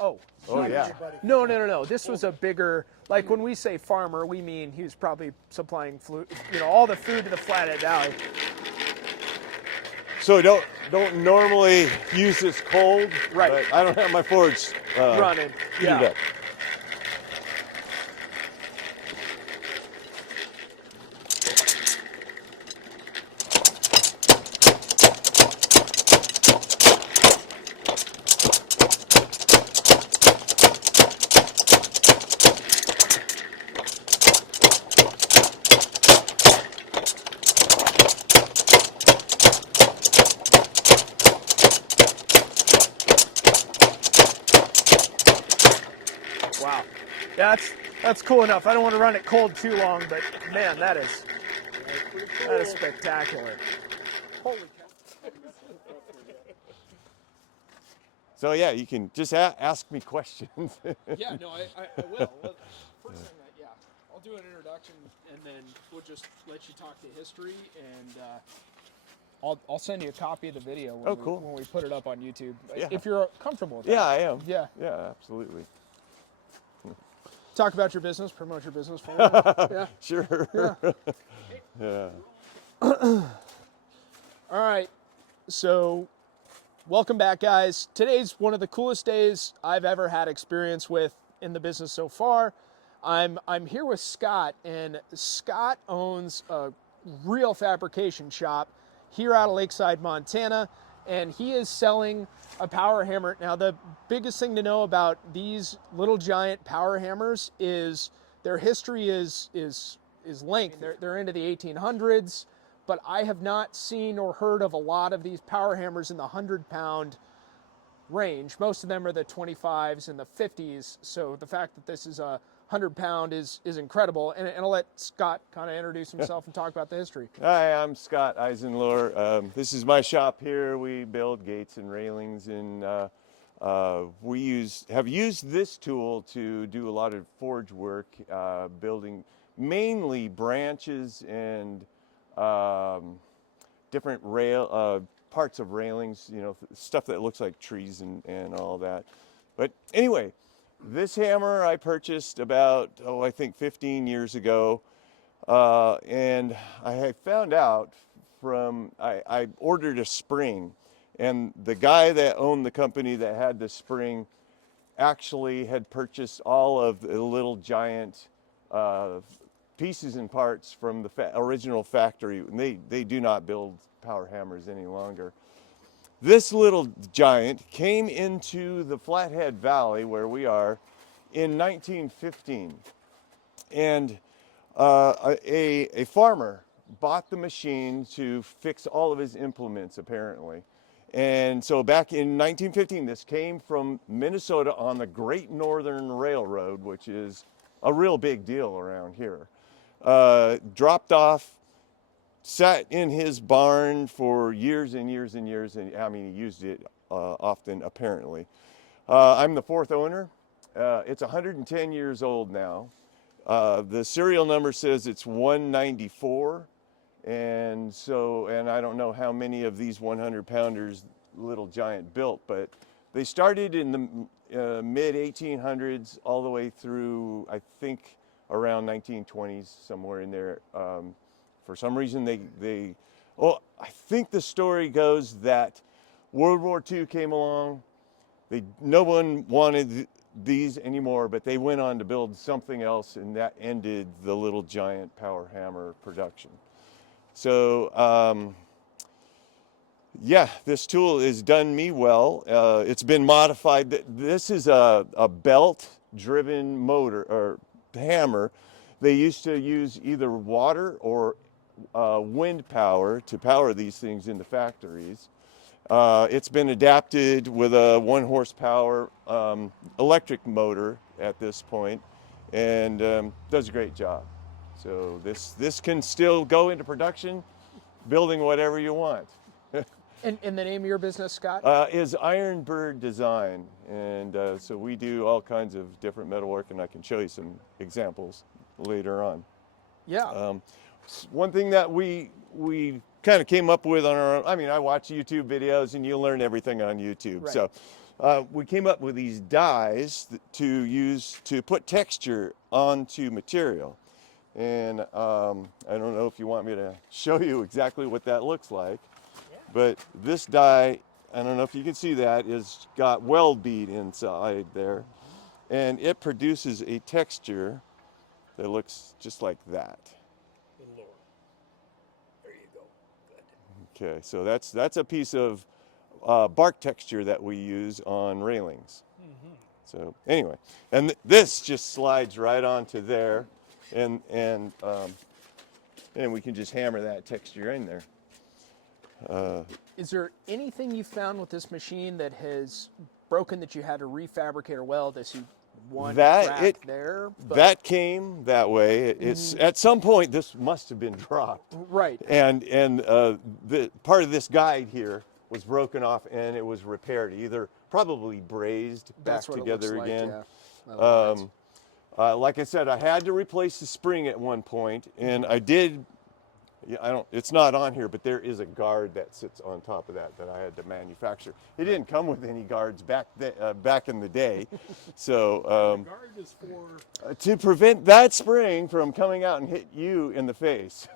Oh. Oh yeah. No. This was a bigger, like when we say farmer, we mean he was probably supplying all the food to the Flathead Valley. So don't normally use this cold. Right. But I don't have my forge running. heated up. Wow. That's cool enough. I don't want to run it cold too long, but man, that is spectacular. Holy cow. So yeah, you can just ask me questions. Yeah, no, I will. Well, first thing, I'll do an introduction, and then we'll just let you talk to history, and I'll send you a copy of the video when we put it up on YouTube, if you're comfortable with that. Yeah, I am. Yeah, absolutely. Talk about your business, promote your business for me. Yeah, sure. Yeah. All right, so welcome back, guys. Today's one of the coolest days I've ever had experience with in the business so far. I'm here with Scott, and Scott owns a real fabrication shop here out of Lakeside, Montana, and he is selling a power hammer. Now, the biggest thing to know about these Little Giant power hammers is their history is length. They're into the 1800s, but I have not seen or heard of a lot of these power hammers in the 100-pound range. Most of them are the 25s and the 50s, so the fact that this is a 100-pound is incredible. And I'll let Scott kind of introduce himself and talk about the history. Hi, I'm Scott Eisenlohr. This is my shop here. We build gates and railings, and we have used this tool to do a lot of forge work, building mainly branches and different parts of railings, stuff that looks like trees and all that. But anyway, this hammer I purchased about, I think 15 years ago. And I had found out I ordered a spring, and the guy that owned the company that had the spring actually had purchased all of the Little Giant pieces and parts from the original factory. They do not build power hammers any longer. This Little Giant came into the Flathead Valley where we are in 1915, and a farmer bought the machine to fix all of his implements, apparently. And so back in 1915, this came from Minnesota on the Great Northern Railroad, which is a real big deal around here. Dropped off, sat in his barn for years and years and years, and he used it often, apparently. I'm the fourth owner. It's 110 years old now. The serial number says it's 194, and I don't know how many of these 100-pounders Little Giant built, but they started in the mid 1800s all the way through, I think, around 1920s, somewhere in there. For some reason, I think the story goes that World War II came along. No one wanted these anymore, but they went on to build something else, and that ended the Little Giant power hammer production. So this tool has done me well. It's been modified. This is a belt driven motor or hammer. They used to use either water or wind power to power these things in the factories. It's been adapted with a 1 horsepower electric motor at this point, and does a great job. So this can still go into production, building whatever you want. And the name of your business, Scott? Is IronBird Design, and so we do all kinds of different metalwork, and I can show you some examples later on. Yeah. One thing that we kind of came up with on our own, I watch YouTube videos, and you learn everything on YouTube. Right. So we came up with these dies to use to put texture onto material. And I don't know if you want me to show you exactly what that looks like, but this die, I don't know if you can see that, is got weld bead inside there, and it produces a texture that looks just like that. Lord. There you go. Good. Okay, so that's a piece of bark texture that we use on railings. So anyway, and this just slides right onto there, and we can just hammer that texture in there. Is there anything you found with this machine that has broken that you had to refabricate or weld? I see one crack there. But... That came that way. It's at some point this must have been dropped. Right. And the part of this guide here was broken off and it was repaired, either probably brazed back together again. Like I said, I had to replace the spring at one point, and I did. Yeah, it's not on here, but there is a guard that sits on top of that I had to manufacture. It didn't come with any guards back in the day, so the guard is for to prevent that spring from coming out and hit you in the face.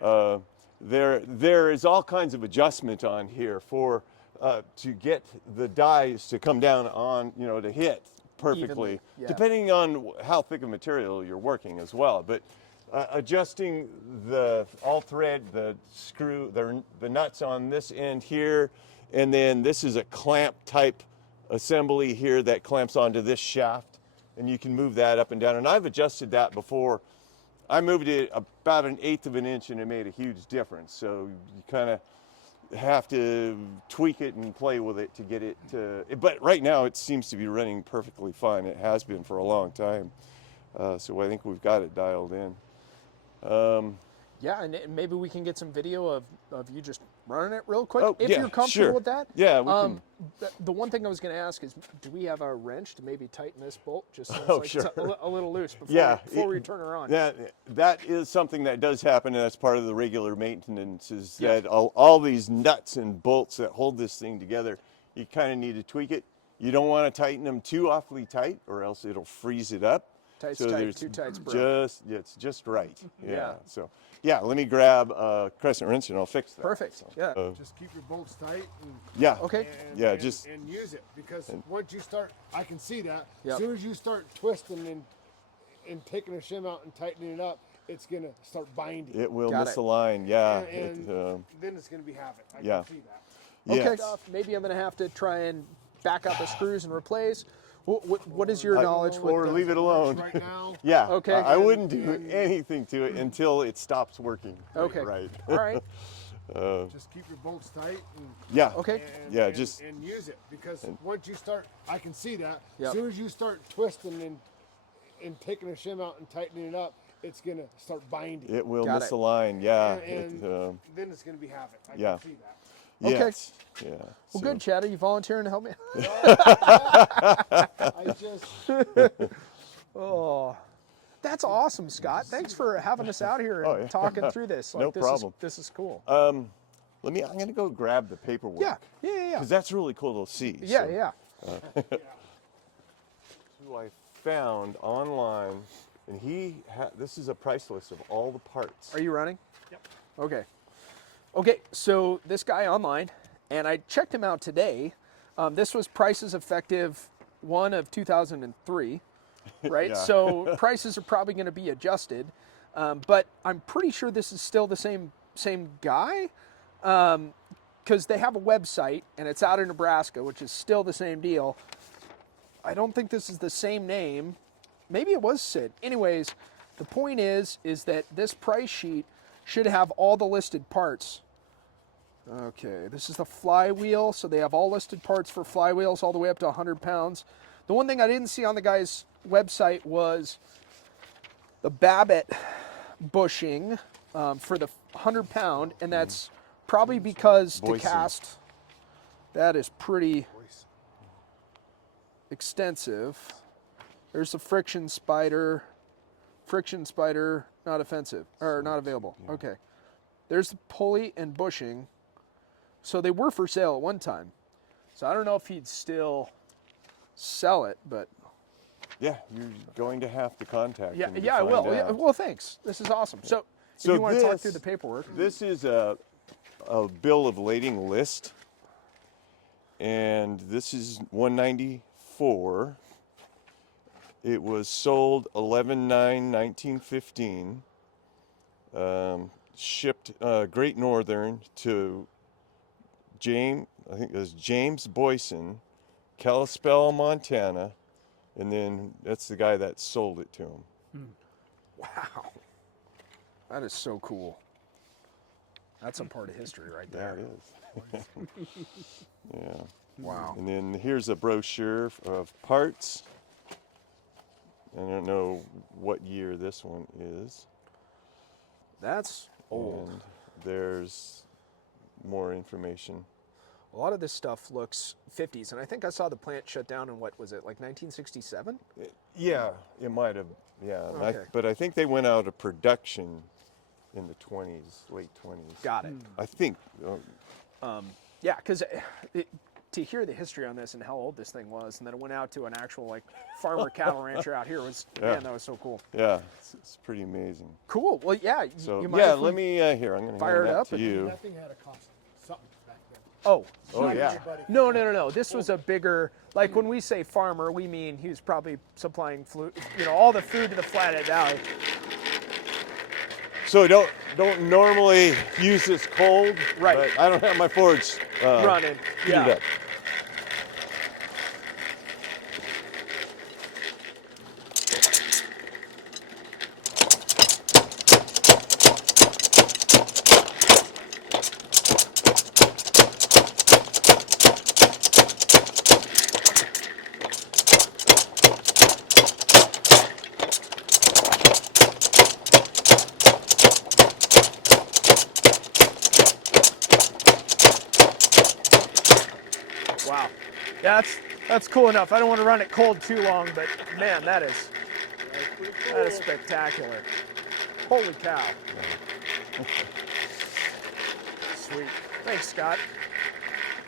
right. There is all kinds of adjustment on here for to get the dies to come down on, to hit perfectly, evenly, yeah. Depending on how thick of material you're working as well. But adjusting the all thread, the screw, the nuts on this end here, and then this is a clamp type assembly here that clamps onto this shaft, and you can move that up and down. And I've adjusted that before. I moved it about 1/8 of an inch, and it made a huge difference. So you kind of have to tweak it and play with it to get it to. But right now, it seems to be running perfectly fine. It has been for a long time. So I think we've got it dialed in. Yeah, and maybe we can get some video of you just running it real quick, if yeah, you're comfortable sure. with that. Yeah, we can. The one thing I was going to ask is, do we have a wrench to maybe tighten this bolt? Just so it's Sure. a little loose before we turn her on. That is something that does happen, and that's part of the regular maintenance, is that all these nuts and bolts that hold this thing together, you kind of need to tweak it. You don't want to tighten them too awfully tight, or else it'll freeze it up. Tight, too tight's broke. It's just right. Yeah. So let me grab a crescent wrench and I'll fix that. Perfect. So, yeah. Just keep your bolts tight. And, yeah. Okay. And use it, because once you start, I can see that. Yep. As soon as you start twisting and taking a shim out and tightening it up, it's gonna start binding. It will Got misalign. Yeah. And then it's gonna be havoc. I can see that. Okay. Yes. Maybe I'm going to have to try and back out the screws and replace. What is your knowledge? Or leave it alone. Right now. Yeah. Okay. I wouldn't do anything to it until it stops working. Okay. Right. All right. Just keep your bolts tight. And, Yeah. Okay. And use it, because once you start, I can see that. Yep. As soon as you start twisting and taking a shim out and tightening it up, it's gonna start binding. It will Got misalign. Yeah. And then it's gonna be havoc. I can see that. Okay. Yes. Yeah. Well, good, Chad. Are you volunteering to help me? I just. Oh, that's awesome, Scott. Thanks for having us out here and talking through this. No problem. This is cool. I'm gonna go grab the paperwork. Yeah. Because that's really cool to see. Yeah. Who I found online, and this is a price list of all the parts. Are you running? Yep. Okay, so this guy online, and I checked him out today. This was prices effective 1 of 2003, right? Yeah. So prices are probably going to be adjusted, but I'm pretty sure this is still the same guy, because they have a website and it's out in Nebraska, which is still the same deal. I don't think this is the same name. Maybe it was Sid. Anyways, the point is that this price sheet should have all the listed parts. Okay, this is the flywheel, so they have all listed parts for flywheels all the way up to 100 pounds. The one thing I didn't see on the guy's website was the Babbitt bushing for the 100 pound, and that's probably because to cast, that is pretty extensive. There's the friction spider, not offensive, or not available. Yeah. Okay. There's the pulley and bushing. So they were for sale at one time. So I don't know if he'd still sell it, but Yeah, you're going to have to contact yeah, him to yeah, I find will. Yeah, out. well, thanks. This is awesome. So, if you want to talk through the paperwork, This is a bill of lading list, and this is 194. It was sold 11/9/1915. Shipped Great Northern to James, I think it was James Boyson, Kalispell, Montana, and then that's the guy that sold it to him. wow, that is so cool. That's a part of history right That there. is. Yeah. Wow. And then here's a brochure of parts. I don't know what year this one is. That's old. And there's more information. A lot of this stuff looks 50s, and I think I saw the plant shut down in what was it, like 1967? Yeah, it might have. Yeah, Okay. but I think they went out of production in the 20s, late 20s. Got it. I think. Yeah, because to hear the history on this and how old this thing was, and then it went out to an actual like farmer cattle rancher out here was man, that was so cool. Yeah, it's pretty amazing. Cool. Well, yeah. So you mind if we let me here. I'm going to fire hand it that up to and- you. That thing had a cost something back then. Oh. Oh Not yeah. everybody- No. This was a bigger, like when we say farmer, we mean he was probably supplying all the food to the Flathead Valley. So don't normally use this cold. Right. But I don't have my forge Running. heated Yeah. up. Wow. Yeah, that's cool enough. I don't want to run it cold too long, but man, that is spectacular. Holy cow. Sweet. Thanks, Scott.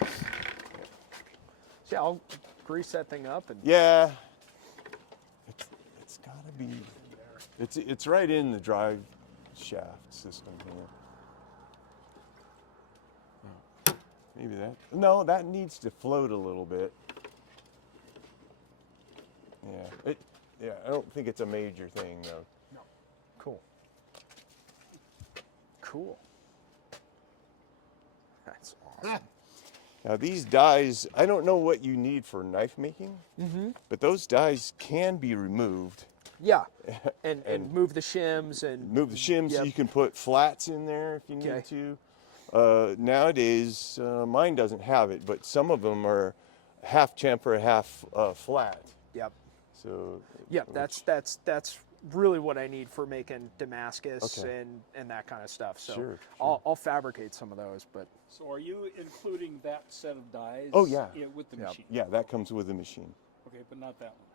So yeah, I'll grease that thing up and Yeah. It's got to be. It's right in the drive shaft system here. Maybe that. No, that needs to float a little bit. Yeah. Yeah. I don't think it's a major thing though. cool. Cool. That's awesome. Now these dies, I don't know what you need for knife making, but those dies can be removed. Yeah. And move the shims and Move the shims. Yep. You can put flats in there if you need Okay. to. Nowadays, mine doesn't have it, but some of them are half chamfer, half flat. Yep. So Yep. That's really what I need for making Damascus Okay. and that kind of stuff. So Sure, I'll fabricate some of those, but So are you including that set of dies? Oh, yeah. With the Yep. machine? yeah, that comes with the machine. Okay, but not that one.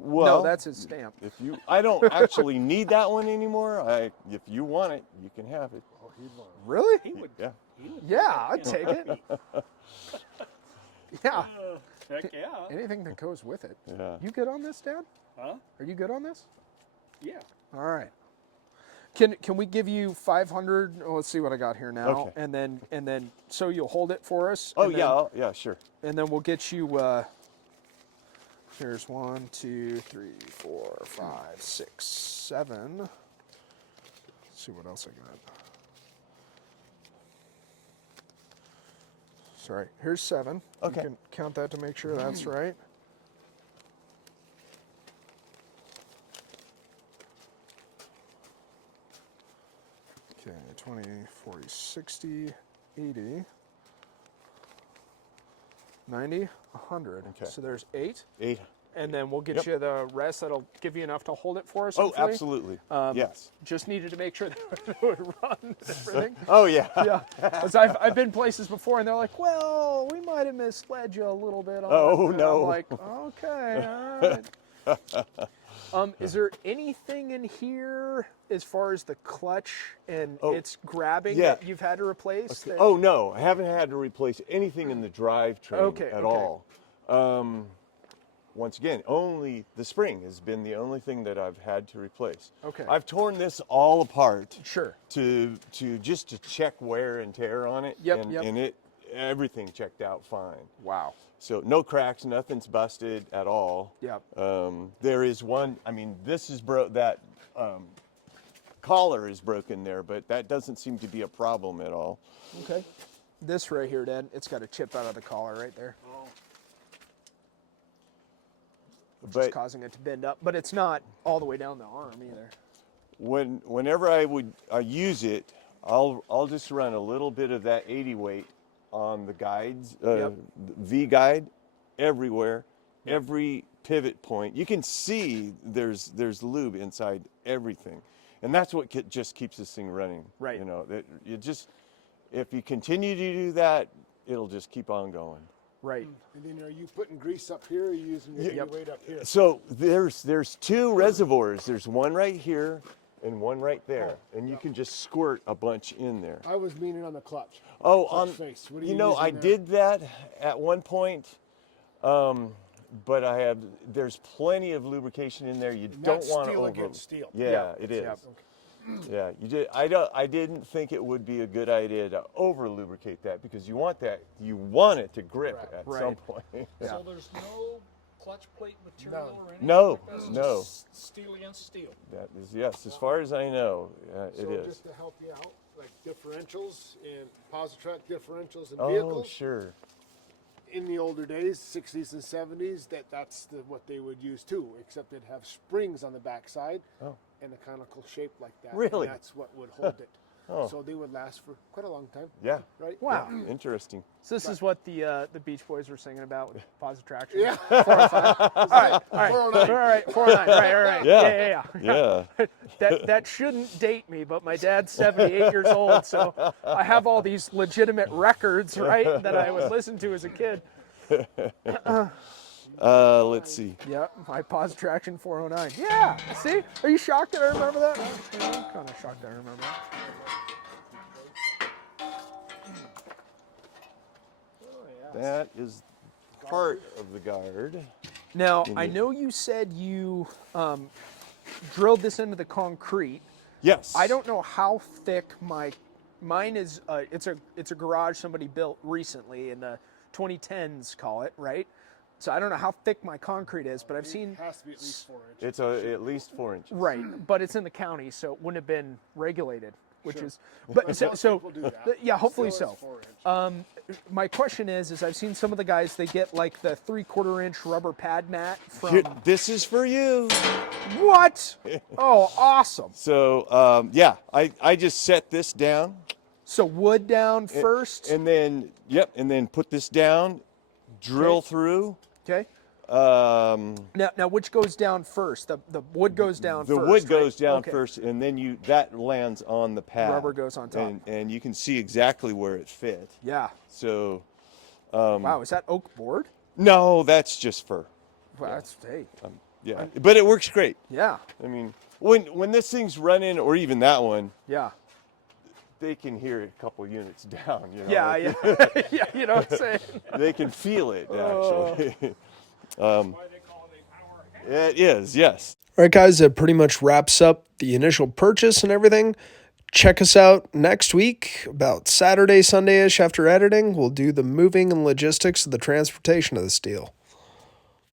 Well, no, that's his stamp. I don't actually need that one anymore. If you want it, you can have it. Oh, he'd want it. Really? He would. Yeah. He would Yeah, I'd take it. Yeah. Heck yeah. Anything that goes with it. Yeah. You good on this, Dad? Huh? Are you good on this? Yeah. All right. Can we give you 500? Oh, let's see what I got here now. Okay. And then so you'll hold it for us. Oh and then, yeah, yeah, sure. And then we'll get you. Here's 1, 2, 3, 4, 5, 6, 7. Let's see what else I got. Sorry, here's 7. Okay. You can count that to make sure that's right. Okay, 20, 40, 60, 80, 90, 100. Okay. So there's 8. 8. And then we'll get Yep. you the rest that'll give you enough to hold it for us. Oh, hopefully. absolutely. Um, Yes. Just needed to make sure that it would run and everything. Oh yeah. Yeah, because I've been places before and they're like, well, we might have misled you a little bit on Oh, it. And no. I'm like, okay, all right. Is there anything in here as far as the clutch and its grabbing yeah. that you've had to replace? That... Oh no, I haven't had to replace anything in the drivetrain at all. Once again, only the spring has been the only thing that I've had to replace. Okay. I've torn this all apart. Sure. To check wear and tear on it. Yep. And everything checked out fine. Wow. So no cracks, nothing's busted at all. Yep. There is one. I mean, this is that collar is broken there, but that doesn't seem to be a problem at all. Okay. This right here, Dan, it's got a chip out of the collar right there. Which is causing it to bend up, but it's not all the way down the arm either. Whenever I use it, I'll just run a little bit of that 80 weight on the guides, V guide, everywhere, every pivot point. You can see there's lube inside everything, and that's what just keeps this thing running. Right. You know, if you continue to do that, it'll just keep on going. Right. And then are you putting grease up here or are you using your weight up here? So there's two reservoirs. There's one right here and one right there, and you can just squirt a bunch in there. I was meaning on the clutch. Oh, clutch face. What are you know, I did that at one point, but there's plenty of lubrication in there. You don't want to steel against steel. Yeah, it is. Yep. Yeah, you did. I didn't think it would be a good idea to over lubricate that because you want it to grip at some point. So there's no clutch plate material or anything? No, like that? It's no. just steel against steel. That is, yes, as far as I know, it So is. just to help you out, like differentials and Positrack differentials in Oh, vehicles. sure. In the older days, 60s and 70s, that's what they would use too, except they'd have springs on the backside and a conical shape like that. Really? And that's what would hold it. Oh. So they would last for quite a long time. Yeah. Right? Wow. Yeah, interesting. So this is what the Beach Boys were singing about with positive traction. Yeah. 405. All right. 409. All right. 409. Right. Yeah. Yeah. That shouldn't date me, but my dad's 78 years old, so I have all these legitimate records, right, that I would listen to as a kid. Let's see. Yep, my positive traction 409. Yeah. See? Are you shocked that I remember that? I'm kind of shocked that I remember that. That is part of the guard. Now, I know you said you drilled this into the concrete. Yes. I don't know how thick mine is. It's a garage somebody built recently in the 2010s, call it, right? So I don't know how thick my concrete is, but I've seen. It has to be at least 4 inches. It's at least 4 inches. Right, but it's in the county, so it wouldn't have been regulated, which Sure. is. But Most so people do that. yeah, hopefully Still is so. 4 inch. My question is I've seen some of the guys, they get like the 3/4 inch rubber pad mat from. Here, this is for you. What? Oh, awesome. So, I just set this down. So wood down first. And then put this down, drill through. Okay. Now Now which goes down first? The wood goes down the first. wood goes right? down Okay. first, and then that lands on the pad. Rubber goes on top. and you can see exactly where it fit. Yeah. So, Wow, is that oak board? no, that's just fur. Well, that's hey. Yeah, but it works great. Yeah. I mean, when this thing's running, or even that one, Yeah. they can hear it a couple units down. You know, Yeah, like, yeah. Yeah, you know what I'm saying? they can feel it Oh. actually. Why they call it a power hammer. It is, yes. All right, guys, that pretty much wraps up the initial purchase and everything. Check us out next week, about Saturday, Sunday-ish after editing. We'll do the moving and logistics of the transportation of the steel.